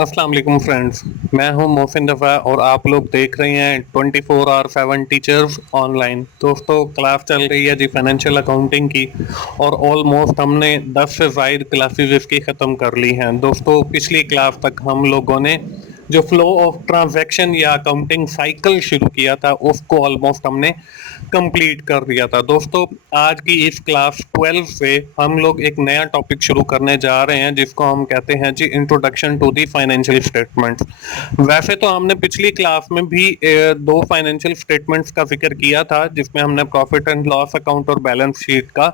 अस्सलाम वालेकुम फ्रेंड्स। मैं हूं मोहसिन रफ़ा और आप लोग देख रहे हैं 24/7 टीचर्स ऑनलाइन। दोस्तों, क्लास चल रही है जी फाइनेंशियल अकाउंटिंग की और ऑलमोस्ट हमने 10 से ज़ायद क्लासेस इसकी ख़त्म कर ली हैं। दोस्तों, पिछली क्लास तक हम लोगों ने जो फ्लो ऑफ ट्रांजैक्शन या अकाउंटिंग साइकिल शुरू किया था उसको ऑलमोस्ट हमने कंप्लीट कर दिया था। दोस्तों, आज की इस क्लास 12 से हम लोग एक नया टॉपिक शुरू करने जा रहे हैं जिसको हम कहते हैं जी introduction to the financial statements. वैसे तो हमने पिछली क्लास में भी दो फाइनेंशियल स्टेटमेंट्स का जिक्र किया था जिसमें हमने प्रॉफिट एंड लॉस अकाउंट और बैलेंस शीट का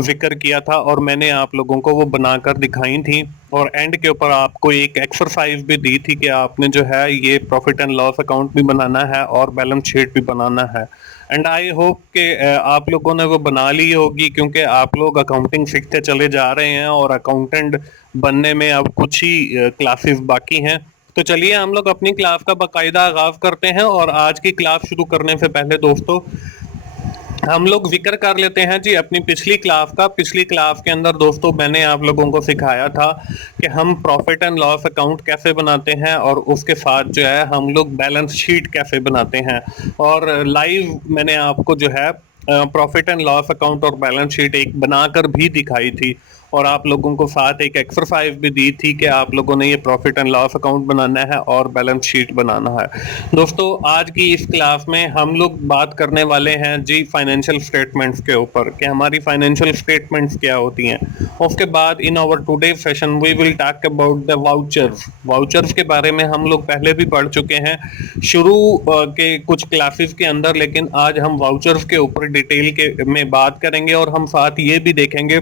जिक्र किया था और मैंने आप लोगों को वो बनाकर दिखाई थी और एंड के ऊपर आपको एक एक्सरसाइज भी दी थी कि आपने जो है ये प्रॉफिट एंड लॉस अकाउंट भी बनाना है और बैलेंस शीट भी बनाना है। एंड आई होप कि आप लोगों ने वो बना ली होगी क्योंकि आप लोग अकाउंटिंग सीखते चले जा रहे हैं और अकाउंटेंट बनने में अब कुछ ही क्लासेस बाकी हैं। तो चलिए हम लोग अपनी क्लास का बाकायदा आगाज करते हैं और आज की क्लास शुरू करने से पहले दोस्तों हम लोग जिक्र कर लेते हैं जी अपनी पिछली क्लास का। पिछली क्लास के अंदर दोस्तों मैंने आप लोगों को सिखाया था कि हम प्रॉफिट एंड लॉस अकाउंट कैसे बनाते हैं और उसके साथ जो है हम लोग बैलेंस शीट कैसे बनाते हैं और लाइव मैंने आपको जो है प्रॉफिट एंड लॉस अकाउंट और बैलेंस शीट एक बनाकर भी दिखाई थी और आप लोगों को साथ एक एक्सरसाइज भी दी थी कि आप लोगों ने ये प्रॉफिट एंड लॉस अकाउंट बनाना है और बैलेंस शीट बनाना है। दोस्तों, आज की इस क्लास में हम लोग बात करने वाले हैं जी फाइनेंशियल स्टेटमेंट्स के ऊपर कि हमारी फाइनेंशियल स्टेटमेंट्स क्या होती हैं। उसके बाद in our today session we will talk about the vouchers के बारे में हम लोग पहले भी पढ़ चुके हैं शुरू के कुछ क्लासेस के अंदर, लेकिन आज हम वाउचर्स के ऊपर डिटेल के में बात करेंगे और हम साथ ये भी देखेंगे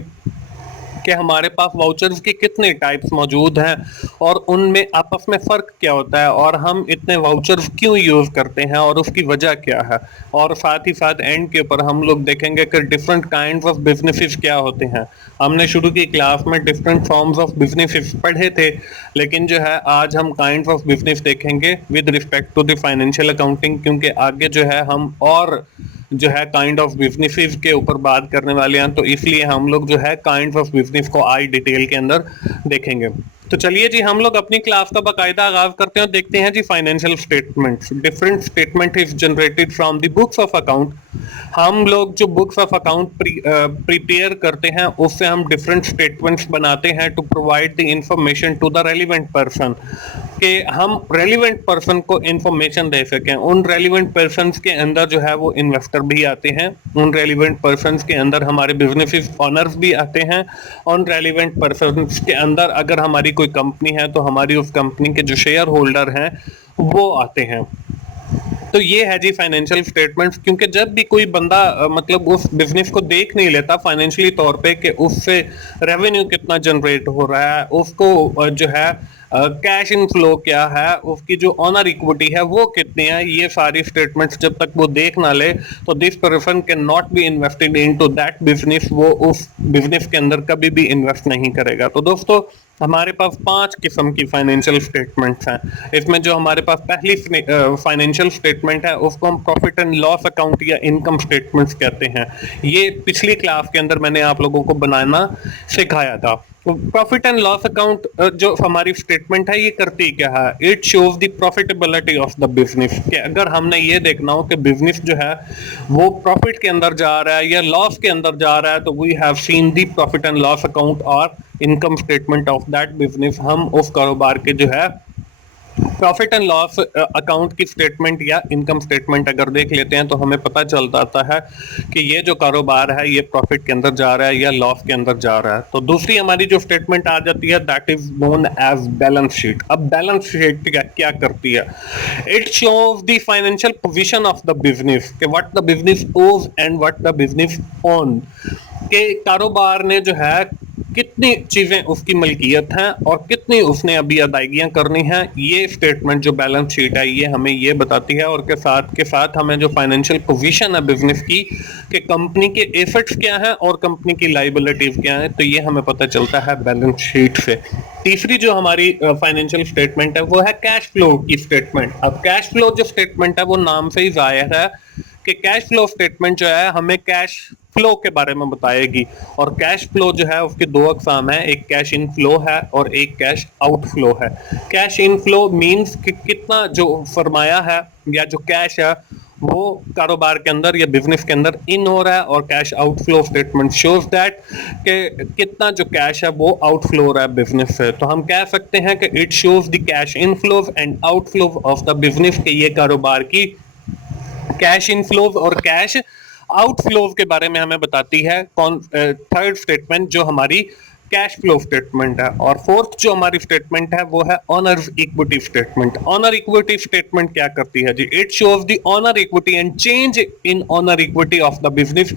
कि हमारे पास वाउचर्स के कितने टाइप्स मौजूद हैं और उनमें आपस में फ़र्क क्या होता है और हम इतने वाउचर्स क्यों यूज़ करते हैं और उसकी वजह क्या है। और साथ ही साथ एंड के ऊपर हम लोग देखेंगे कि डिफरेंट काइंड्स ऑफ बिजनेसेस क्या होते हैं। हमने शुरू की क्लास में डिफरेंट फॉर्म्स ऑफ बिजनेसेस पढ़े थे, लेकिन जो है आज हम काइंड्स ऑफ बिजनेस देखेंगे with respect to the financial accounting, क्योंकि आगे जो है हम और जो है काइंड ऑफ बिजनेसेस के ऊपर बात करने वाले हैं, तो इसलिए हम लोग जो है काइंड ऑफ बिजनेस को आज डिटेल के अंदर देखेंगे। तो चलिए जी हम लोग अपनी क्लास का बाकायदा आगाज करते हैं और देखते हैं जी financial statements. Different statement is generated from the books of account. हम लोग जो बुक्स ऑफ अकाउंट प्रिपेयर करते हैं उससे हम डिफरेंट स्टेटमेंट्स बनाते हैं to provide the information to the relevant person, कि हम रेलिवेंट पर्सन को इंफॉर्मेशन दे सकें। उन रेलिवेंट पर्सन्स के अंदर जो है वो इन्वेस्टर भी आते हैं, उन रेलिवेंट पर्सन्स के अंदर हमारे बिजनेस ऑनर्स भी आते हैं, उन रेलिवेंट पर्सन्स के अंदर अगर हमारी कोई कंपनी है तो हमारी उस कंपनी के जो शेयर होल्डर हैं वो आते हैं। तो ये है जी फाइनेंशियल स्टेटमेंट्स, क्योंकि जब भी कोई बंदा मतलब उस बिजनेस को देख नहीं लेता फाइनेंशियली तौर पे कि उससे रेवेन्यू कितना जनरेट हो रहा है, उसको जो है कैश इन फ्लो क्या है, उसकी जो ऑनर इक्विटी है वो कितनी है, ये सारी स्टेटमेंट्स जब तक वो देख ना ले तो this person can not be invested into that business. वो उस बिजनेस के अंदर कभी भी इन्वेस्ट नहीं करेगा। तो दोस्तों हमारे पास 5 किस्म की फाइनेंशियल स्टेटमेंट्स हैं। इसमें जो हमारे पास पहली फाइनेंशियल स्टेटमेंट है उसको हम प्रॉफिट एंड लॉस अकाउंट या इनकम स्टेटमेंट्स कहते हैं। ये पिछली क्लास के अंदर मैंने आप लोगों को बनाना सिखाया था। प्रॉफिट एंड लॉस अकाउंट जो हमारी स्टेटमेंट है ये करती क्या है, it shows the profitability of the business. कि अगर हमने ये देखना हो कि बिजनेस जो है वो प्रॉफिट के अंदर जा रहा है या लॉस के अंदर जा रहा है, तो we have seen the profit and loss account और income statement of that business. हम उस कारोबार के जो है प्रॉफिट एंड लॉस अकाउंट की स्टेटमेंट या इनकम स्टेटमेंट अगर देख लेते हैं तो हमें पता चल जाता है कि ये जो कारोबार है ये प्रॉफिट के अंदर जा रहा है या लॉस के अंदर जा रहा है। तो दूसरी हमारी जो स्टेटमेंट आ जाती है that is known as balance sheet. अब बैलेंस शीट क्या करती है, it shows the financial position of the business, कि what the business owes and what the business own, के कारोबार ने जो है कितनी चीजें उसकी मलकियत हैं और कितनी उसने अभी अदायगियां करनी हैं। ये स्टेटमेंट जो बैलेंस शीट है ये हमें ये बताती है और के साथ हमें जो फाइनेंशियल पोजीशन है बिजनेस की, कि कंपनी के एसेट्स क्या हैं और कंपनी की लायबिलिटीज क्या हैं, तो ये हमें पता चलता है बैलेंस शीट से। तीसरी जो हमारी फाइनेंशियल स्टेटमेंट है वो है कैश फ्लो की स्टेटमेंट। अब कैश फ्लो जो स्टेटमेंट है वो नाम से ही जाहिर है कि कैश फ्लो स्टेटमेंट जो है हमें कैश फ्लो के बारे में बताएगी। और कैश फ्लो जो है उसकी दो अकसाम है, एक कैश इन फ्लो है और एक कैश आउट फ्लो है। कैश इन फ्लो मीन्स कि कितना जो फरमाया है या जो कैश है वो कारोबार के अंदर या बिजनेस के अंदर इन हो रहा है, और cash outflow statement shows that कि कितना जो कैश है वो आउटफ्लो हो रहा है बिजनेस से। तो हम कह सकते हैं कि it shows the cash inflows and outflow of the business, के ये कारोबार की कैश इनफ्लोज और कैश आउटफ्लोज के बारे में हमें बताती है कौन थर्ड स्टेटमेंट जो हमारी कैश फ्लो स्टेटमेंट है। और फोर्थ जो हमारी स्टेटमेंट है वो है owner equity statement. Owner equity statement क्या करती है जी? It shows the owner equity and change in owner equity of the business.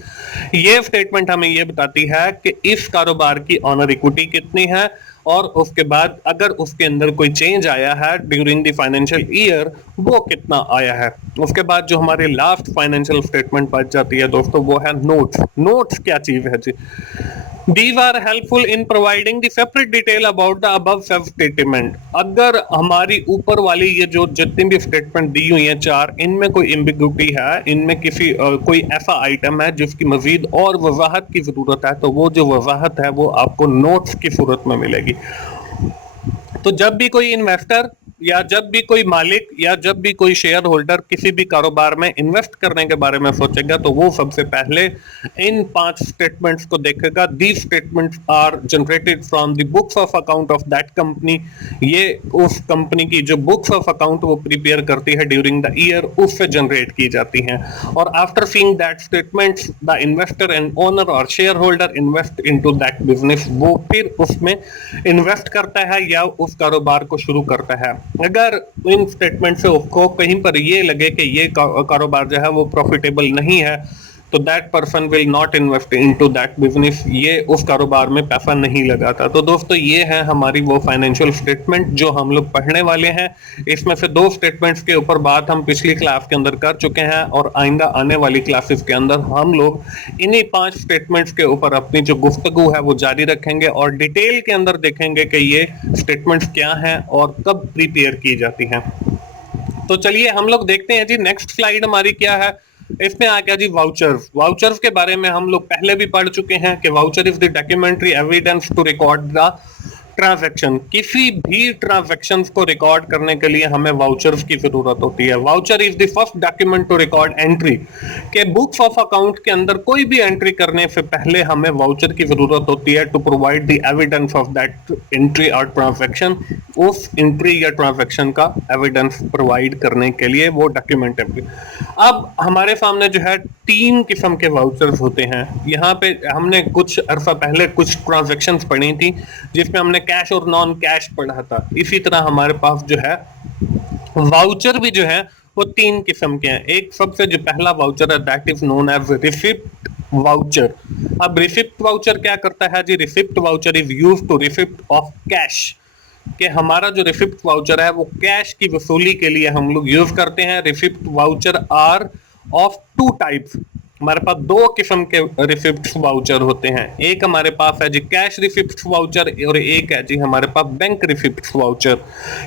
ये स्टेटमेंट हमें ये बताती है कि इस कारोबार की ऑनर इक्विटी कितनी है, और उसके बाद अगर उसके अंदर कोई चेंज आया है ड्यूरिंग द फाइनेंशियल ईयर वो कितना आया है। उसके बाद जो हमारी लास्ट फाइनेंशियल स्टेटमेंट बच जाती है दोस्तों वो है नोट्स। नोट्स क्या चीज है जी? These are helpful in providing the separate detail about the above statement। अगर हमारी ऊपर वाली ये जो जितनी भी स्टेटमेंट दी हुई है चार, इनमें कोई एम्बिग्युइटी है, इनमें किसी कोई ऐसा आइटम है जिसकी मजीद और वजाहत की जरूरत है, तो वो जो वजाहत है वो आपको नोट्स की सूरत में मिलेगी। तो जब भी कोई इन्वेस्टर या जब भी कोई मालिक या जब भी कोई शेयर होल्डर किसी भी कारोबार में इन्वेस्ट करने के बारे में सोचेगा तो वो सबसे पहले इन 5 स्टेटमेंट्स को देखेगा। These statements are generated from the books of account of that company. ये उस कंपनी की जो बुक्स ऑफ अकाउंट वो प्रिपेयर करती है ड्यूरिंग द ईयर, उससे जनरेट की जाती हैं। और after seeing that statements the investor and owner और shareholder invest into that business. वो फिर उसमें इन्वेस्ट करता है या उस कारोबार को शुरू करता है। अगर इन स्टेटमेंट से उसको कहीं पर ये लगे कि ये कारोबार जो है वो प्रॉफिटेबल नहीं है तो that person will not invest into that business. ये उस कारोबार में पैसा नहीं लगाता। तो दोस्तों ये है हमारी वो फाइनेंशियल स्टेटमेंट जो हम लोग पढ़ने वाले हैं। इसमें से 2 स्टेटमेंट्स के ऊपर बात हम पिछली क्लास के अंदर कर चुके हैं, और आइंदा आने वाली क्लासेस के अंदर हम लोग इन्हीं 5 स्टेटमेंट्स के ऊपर अपनी जो गुफ्तगू है वो जारी रखेंगे और डिटेल के अंदर देखेंगे कि ये स्टेटमेंट्स क्या हैं और कब प्रिपेयर की जाती हैं। तो चलिए हम लोग देखते हैं जी, नेक्स्ट स्लाइड हमारी क्या है। इसमें आ गया जी वाउचर्स। वाउचर्स के बारे में हम लोग पहले भी पढ़ चुके हैं कि voucher is the documentary evidence to record the transaction. किसी भी ट्रांजैक्शंस को रिकॉर्ड करने के लिए हमें वाउचर्स की जरूरत होती है। Voucher is the first document to record entry. के बुक्स ऑफ अकाउंट के अंदर कोई भी एंट्री करने से पहले हमें वाउचर की जरूरत होती है to provide the evidence of that entry और ट्रांजैक्शन। उस एंट्री या ट्रांजैक्शन का एविडेंस प्रोवाइड करने के लिए वो डॉक्यूमेंट है। अब हमारे सामने जो है 3 किस्म के वाउचर्स होते हैं। यहाँ पे हमने कुछ अरसा पहले कुछ ट्रांजैक्शंस पढ़ी थी जिसमें हमने कैश और नॉन कैश पढ़ा था। इसी तरह हमारे पास जो है वाउचर भी जो है वो 3 किस्म के हैं। एक सबसे जो पहला वाउचर है that is known as receipt voucher. अब रिसिप्ट वाउचर क्या करता है जी? Receipt voucher is used to receipt of cash. कि हमारा जो रिसिप्ट वाउचर है वो कैश की वसूली के लिए हम लोग यूज करते हैं। Receipt voucher are of 2 types. हमारे पास 2 किस्म के रिसिप्ट वाउचर होते हैं। एक हमारे पास है जी कैश रिसिप्ट वाउचर और एक है जी हमारे पास बैंक रिसिप्ट वाउचर।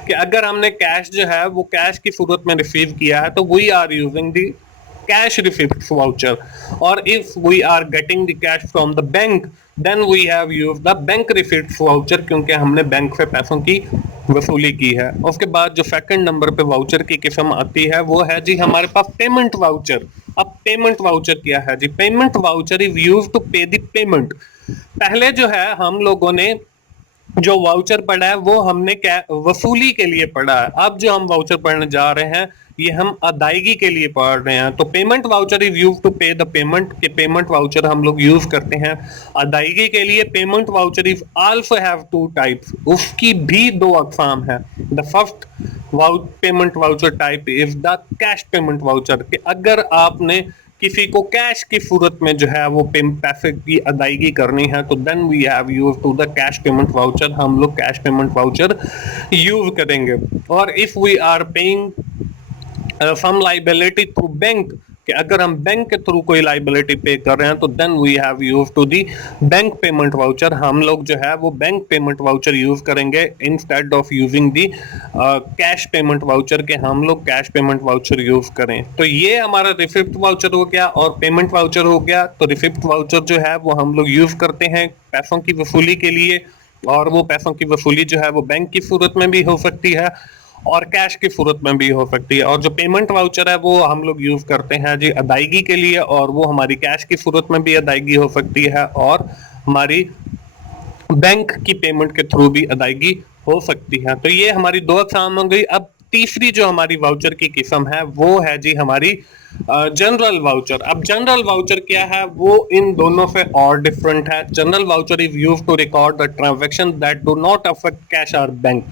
कि अगर हमने कैश जो है वो कैश की सूरत में रिसीव किया है तो we are using the cash receipts voucher, or if we are getting the cash from the bank then we have used the bank receipts voucher क्योंकि हमने बैंक से पैसों की वसूली की है। उसके बाद जो सेकंड नंबर पे वाउचर की किस्म आती है वो है जी हमारे पास पेमेंट वाउचर। अब पेमेंट वाउचर क्या है जी? Payment voucher is used to pay the payment. पहले जो है हम लोगों ने जो वाउचर पढ़ा है वो हमने क्या वसूली के लिए पढ़ा है। अब जो हम वाउचर पढ़ने जा रहे हैं ये हम अदायगी के लिए पढ़ रहे हैं। तो payment voucher is used to pay the payment. के पेमेंट वाउचर हम लोग यूज करते हैं अदायगी के लिए। Payment voucher is also have 2 types. उसकी भी 2 अकसाम है। The first payment voucher type is the cash payment voucher. कि अगर आपने किसी को कैश की सूरत में जो है वो पैसे की अदायगी करनी है तो then we have use to the cash payment voucher. हम लोग कैश पेमेंट वाउचर यूज करेंगे। और if we are paying some liability through bank कि अगर हम बैंक के थ्रू कोई लाइबिलिटी पे कर रहे हैं तो then we have use to the bank payment voucher. हम लोग जो है वो बैंक पेमेंट वाउचर यूज करेंगे instead of using the cash payment voucher के हम लोग कैश पेमेंट वाउचर यूज करें। तो ये हमारा रिसिप्ट वाउचर हो गया और पेमेंट वाउचर हो गया। तो रिसिप्ट वाउचर जो है वो हम लोग यूज करते हैं पैसों की वसूली के लिए, और वो पैसों की वसूली जो है वो बैंक की सूरत में भी हो सकती है और कैश की सूरत में भी हो सकती है। और जो पेमेंट वाउचर है वो हम लोग यूज करते हैं जी अदायगी के लिए, और वो हमारी कैश की सूरत में भी अदायगी हो सकती है और हमारी बैंक की पेमेंट के थ्रू भी अदायगी हो सकती है। तो ये हमारी दो अक़साम हो गई। अब तीसरी जो हमारी वाउचर की किस्म है वो है जी हमारी जनरल वाउचर। अब जनरल वाउचर क्या है, वो इन दोनों से और डिफरेंट है। General voucher is used to record the transaction that do not affect cash और बैंक।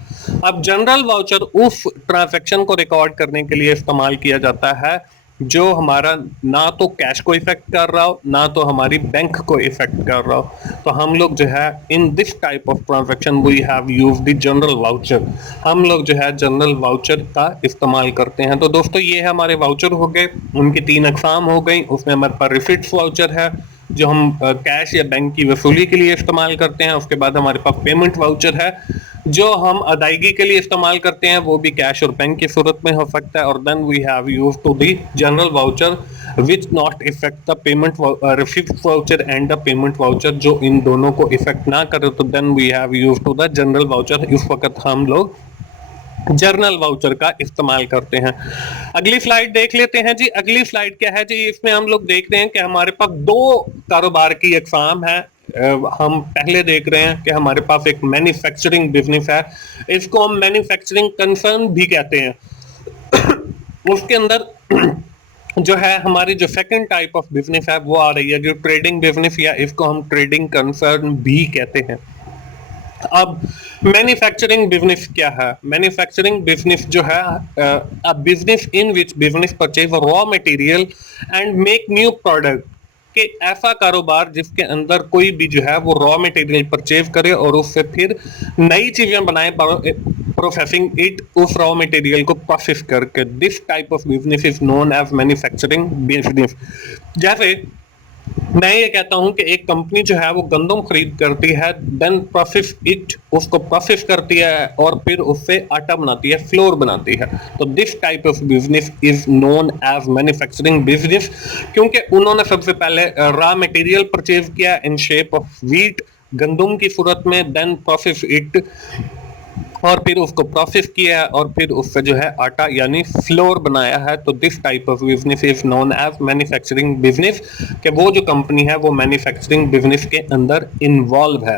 अब जनरल वाउचर उस ट्रांजैक्शन को रिकॉर्ड करने के लिए इस्तेमाल किया जाता है जो हमारा ना तो कैश को इफेक्ट कर रहा हो ना तो हमारी बैंक को इफेक्ट कर रहा हो। तो हम लोग जो है in this type of transaction we have use the general voucher. हम लोग जो है जनरल वाउचर का इस्तेमाल करते हैं। तो दोस्तों ये हमारे वाउचर हो गए, उनकी तीन अक़साम हो गई। उसमें हमारे पास रिसिप्ट्स वाउचर है जो हम कैश या बैंक की वसूली के लिए इस्तेमाल करते हैं। उसके बाद हमारे पास पेमेंट वाउचर है जो हम अदायगी के लिए इस्तेमाल करते हैं, वो भी कैश और बैंक की सूरत में हो सकता है। और then we have use to the general voucher which not effect the payment receipt voucher and the payment voucher, जो इन दोनों को इफेक्ट ना करे तो then we have use to the general voucher. इस वक्त हम लोग जर्नल वाउचर का इस्तेमाल करते हैं। अगली स्लाइड देख लेते हैं जी। अगली स्लाइड क्या है जी, इसमें हम लोग देखते हैं कि हमारे पास दो कारोबार की अक़साम है। हम पहले देख रहे हैं कि हमारे पास एक मैन्युफैक्चरिंग बिजनेस है, इसको हम मैन्युफैक्चरिंग कंसर्न भी कहते हैं। उसके अंदर जो है हमारी जो सेकंड टाइप ऑफ बिजनेस है वो आ रही है जो ट्रेडिंग बिजनेस, या इसको हम ट्रेडिंग कंसर्न भी कहते हैं। अब मैन्युफैक्चरिंग बिजनेस क्या है? मैन्युफैक्चरिंग बिजनेस जो है a business in which business purchase raw material and make new product, कि ऐसा कारोबार जिसके अंदर कोई भी जो है वो रॉ मटेरियल परचेज करे और उससे फिर नई चीजें बनाए, प्रोसेसिंग इट, उस रॉ मटेरियल को प्रोसेस करके। This type of business is known as manufacturing business. जैसे मैं ये कहता हूं कि एक कंपनी जो है वो गंदम खरीद करती है, देन प्रोसेस इट, उसको प्रोसेस करती है और फिर उससे आटा बनाती है, फ्लोर बनाती है। तो this type of business is known as manufacturing business, क्योंकि उन्होंने सबसे पहले रॉ मटेरियल परचेज किया इन शेप ऑफ व्हीट, गंदम की सूरत में, देन प्रोसेस इट, और फिर उसको प्रोसेस किया है और फिर उससे जो है आटा यानी फ्लोर बनाया है। तो this type of business is known as manufacturing business, कि वो जो कंपनी है वो मैन्युफैक्चरिंग बिजनेस के अंदर इन्वॉल्व है।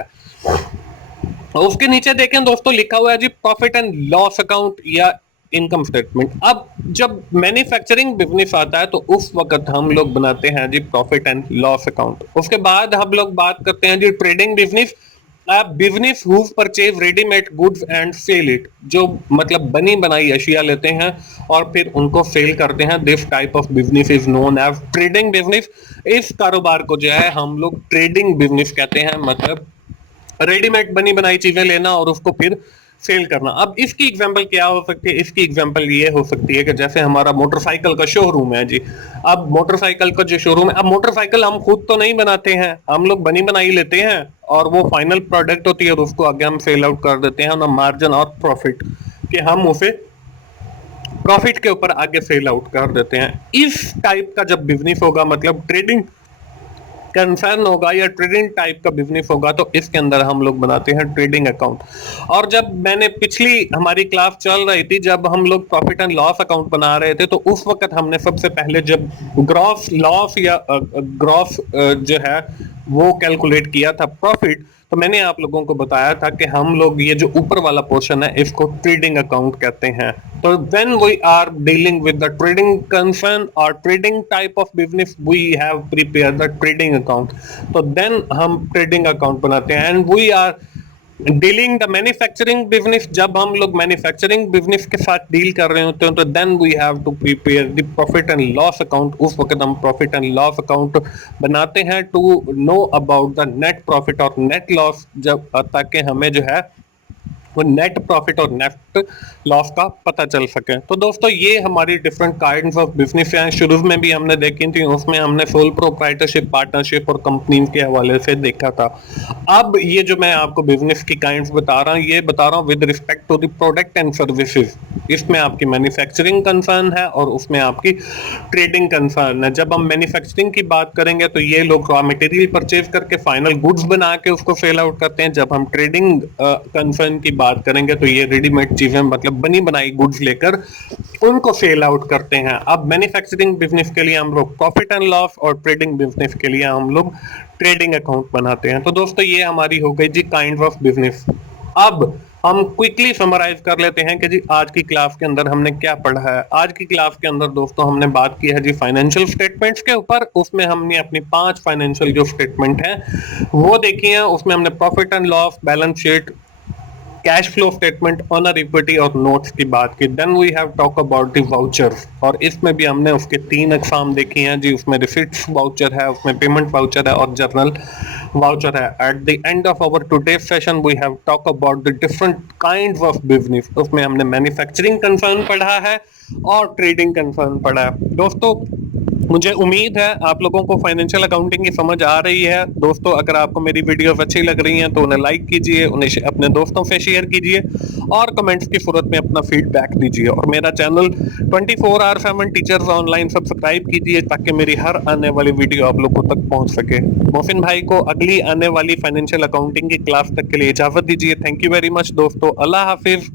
उसके नीचे देखें दोस्तों लिखा हुआ है जी प्रॉफिट एंड लॉस अकाउंट या इनकम स्टेटमेंट। अब जब मैन्युफैक्चरिंग बिजनेस आता है तो उस वक्त हम लोग बनाते हैं जी प्रॉफिट एंड लॉस अकाउंट। उसके बाद हम लोग बात करते हैं जी trading business, business who purchase readymade goods and sell it, जो मतलब बनी बनाई अशिया लेते हैं और फिर उनको सेल करते हैं। This type of business is known as trading business. इस कारोबार को जो है हम लोग ट्रेडिंग बिजनेस कहते हैं, मतलब रेडीमेड बनी बनाई चीजें लेना और उसको फिर सेल करना। अब इसकी एग्जांपल क्या हो सकती है? इसकी एग्जांपल ये हो सकती है कि जैसे हमारा मोटरसाइकिल का शोरूम है जी। अब मोटरसाइकिल का जो शोरूम है, अब मोटरसाइकिल हम खुद तो नहीं बनाते हैं, हम लोग बनी बनाई लेते हैं और वो फाइनल प्रोडक्ट होती है और उसको आगे हम सेल आउट कर देते हैं ना मार्जिन और प्रॉफिट, कि हम उसे प्रॉफिट के ऊपर आगे सेल आउट कर देते हैं। इस टाइप का जब बिजनेस होगा, मतलब ट्रेडिंग कंसर्न होगा या ट्रेडिंग टाइप का बिजनेस होगा, तो इसके अंदर हम लोग बनाते हैं ट्रेडिंग अकाउंट। और जब मैंने पिछली हमारी क्लास चल रही थी, जब हम लोग प्रॉफिट एंड लॉस अकाउंट बना रहे थे, तो उस वक्त हमने सबसे पहले जब ग्रॉस लॉस या ग्रॉस जो है वो कैलकुलेट किया था प्रॉफिट, तो मैंने आप लोगों को बताया था कि हम लोग ये जो ऊपर वाला पोर्शन है इसको ट्रेडिंग अकाउंट कहते हैं। तो when we are dealing with the trading concern और trading type of business, we have prepare the trading account. तो देन हम ट्रेडिंग अकाउंट बनाते हैं and we are dealing the manufacturing business. जब हम लोग मैन्युफैक्चरिंग बिजनेस के साथ डील कर रहे होते हैं तो then we have to prepare the profit and loss account. उस वक्त हम प्रॉफिट एंड लॉस अकाउंट बनाते हैं to know about the net profit और नेट लॉस, जब ताकि हमें जो है वो नेट प्रॉफिट और नेट लॉस का पता चल सके। तो दोस्तों ये हमारी डिफरेंट काइंड्स ऑफ बिजनेस हैं, शुरू में भी हमने देखी थी, उसमें हमने फुल प्रोप्राइटरशिप, पार्टनरशिप और कंपनी के हवाले से देखा था। अब ये जो मैं आपको बिजनेस की काइंड्स बता रहा हूँ, ये बता रहा हूँ with respect to the product and services. इसमें आपकी मैन्युफैक्चरिंग कंसर्न है और उसमें आपकी ट्रेडिंग कंसर्न है। जब हम मैन्युफैक्चरिंग की बात करेंगे तो ये लोग रॉ मटेरियल परचेज करके फाइनल गुड्स बना के उसको सेल आउट करते हैं। जब हम ट्रेडिंग कंसर्न की बात करेंगे तो ये रेडीमेड चीजें, मतलब बनी बनाई गुड्स लेकर उनको सेल आउट करते हैं। अब मैन्युफैक्चरिंग बिजनेस के लिए हम लोग प्रॉफिट एंड लॉस और ट्रेडिंग बिजनेस के लिए हम लोग ट्रेडिंग अकाउंट बनाते हैं। तो दोस्तों ये हमारी हो गई जी काइंड ऑफ बिजनेस। अब हम क्विकली समराइज कर लेते हैं कि जी आज की क्लास के अंदर हमने क्या पढ़ा है। आज की क्लास के अंदर दोस्तों हमने बात की है जी फाइनेंशियल स्टेटमेंट्स के ऊपर। उसमें हमने अपनी 5 फाइनेंशियल जो स्टेटमेंट है वो देखी है। उसमें हमने profit and loss, balance sheet, cash flow statement, owner equity और नोट्स की बात की। Then we have talk about the vouchers, और इसमें भी हमने उसके 3 अकसाम देखी हैं जी। उसमें रिसिप्ट्स वाउचर है, उसमें पेमेंट वाउचर है और जर्नल वाउचर है। At the end of our today session we have talk about the different kinds of business. उसमें हमने मैन्युफैक्चरिंग कंसर्न पढ़ा है और ट्रेडिंग कंसर्न पढ़ा है। दोस्तों मुझे उम्मीद है आप लोगों को फाइनेंशियल अकाउंटिंग की समझ आ रही है। दोस्तों अगर आपको मेरी वीडियोस अच्छी लग रही हैं तो उन्हें लाइक कीजिए, उन्हें अपने दोस्तों से शेयर कीजिए और कमेंट्स की सूरत में अपना फीडबैक दीजिए। और मेरा चैनल 24/7 टीचर्स ऑनलाइन सब्सक्राइब कीजिए ताकि मेरी हर आने वाली वीडियो आप लोगों तक पहुंच सके। मोहसिन भाई को अगली आने वाली फाइनेंशियल अकाउंटिंग की क्लास तक के लिए इजाजत दीजिए। थैंक यू वेरी मच दोस्तों। अल्लाह हाफिज।